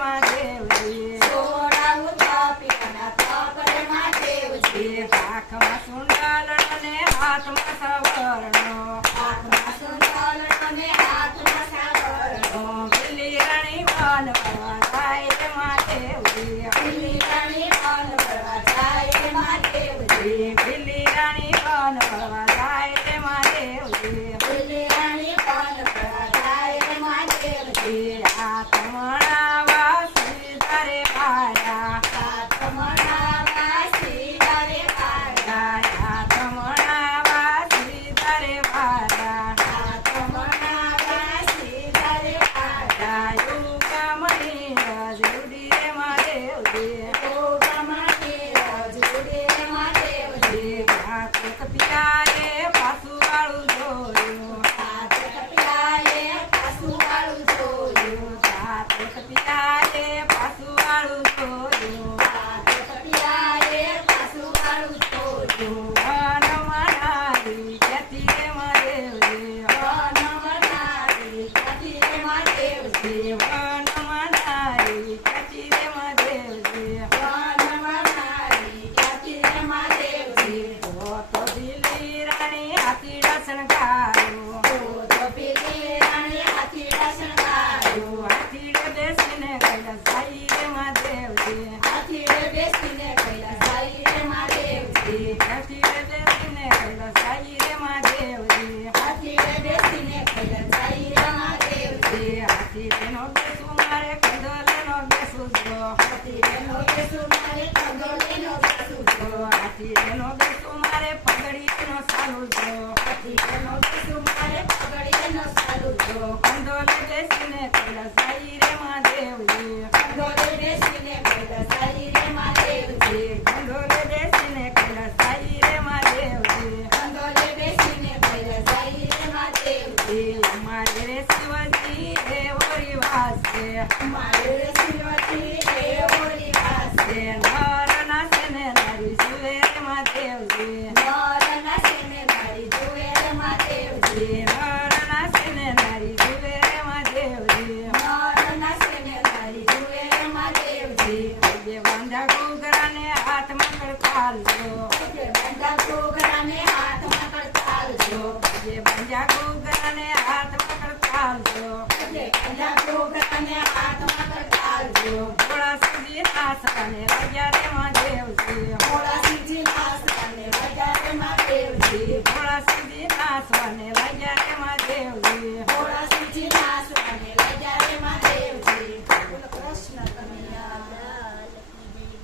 મહાદેવજી સોડાવું તપીના તપરે મહાદેવજી આંખમાં સુંદલ અને હાથમાં સવર્ણો હાથમાં સુંદલ અને હાથમાં સાવરણો પેલી રાણી બન ભરવા જાય રે મહાદેવજી પેલી રાણી બન ભરવા જાય રે મહાદેવજી પેલી રાણી બન ભરવા જાય રે મહાદેવજી પેલી રાણી બન ભરવા જાય રે મહાદેવજી આ તમણાવા સીધારે પાયા સાતમણાવા સીધારે પાયા આ તમણાવા સીધારે પાયા સાતમણાવા સીધારે પાયા યુગમણી રજુડી રે મહાદેવજી ગોગમણી રજુડી રે મહાદેવજી કોક પિયાએ પાછું વાળું જોયું સાત કપિલાએ પાછું વાળું જોયું કોક પિયાએ પાછું વાળું જોયું સાત કપિલાએ પાછું વાળું જોયું વનમનારી જતી રે મહાદેવજી વનમનારી જતી રે મહાદેવજી વનમનારી જતી રે મહાદેવજી વનમનારી જતી રે મહાદેવજી તો દિલ્હી રાણી હાથી દર્શન કાઢ્યું તો પેલી રાણી હાથી દર્શન કાઢ્યું હાથી બેસીને કૈલાસ જાય રે મહાદેવજી હાથી બેસીને કૈલાસ જાય રે મહાદેવજી હાથી બેસીને કૈલાસ જાય રે મહાદેવજી હાથી બેસીને કૈલાસ જાય રે મહાદેવજી હાથી તેનો બેસું મારે કંદોલેનો બેસું જો હાથી બેનો બેસું મારે કંદોલેનો બેસું જો હાથી તેનો બેસું મારે પગડીનો સાલું જો હાથી બેનો બેસું મારે પગડીનો સાલું જો કંદોલે બેસીને કૈલાસ જાય રે મહાદેવજી કંદોલે બેસીને કૈલાસ જાય રે મહાદેવજી કંદોલે બેસીને કૈલાસ જાય રે મહાદેવજી કંદોલે બેસીને કૈલાસ જાય રે મહાદેવજી અમારે રે શિવજી એવો રિવાજ છે મારે શિવજી એવો રિવાજ છે નર નાસે ને નારી સુવે રે મહાદેવજી નર નાસે ને નારી જુએ રે મહાદેવજી નર નાસે ને નારી સુવે રે મહાદેવજી નર નાસે ને નારી જુએ રે મહાદેવજી જે બાંધા ઘૂઘરાને હાથમાં કરતાલ જો જે બંધા ઘૂઘરાને હાથમાં કરતાલ જો જે બાંધા ઘૂઘરાને હાથમાં કરતાલ જો જે બંધા ઘૂઘરાને હાથમાં કરતાલ જો ભોળા સુધી નાસવાને વાગ્યા રે મહાદેવજી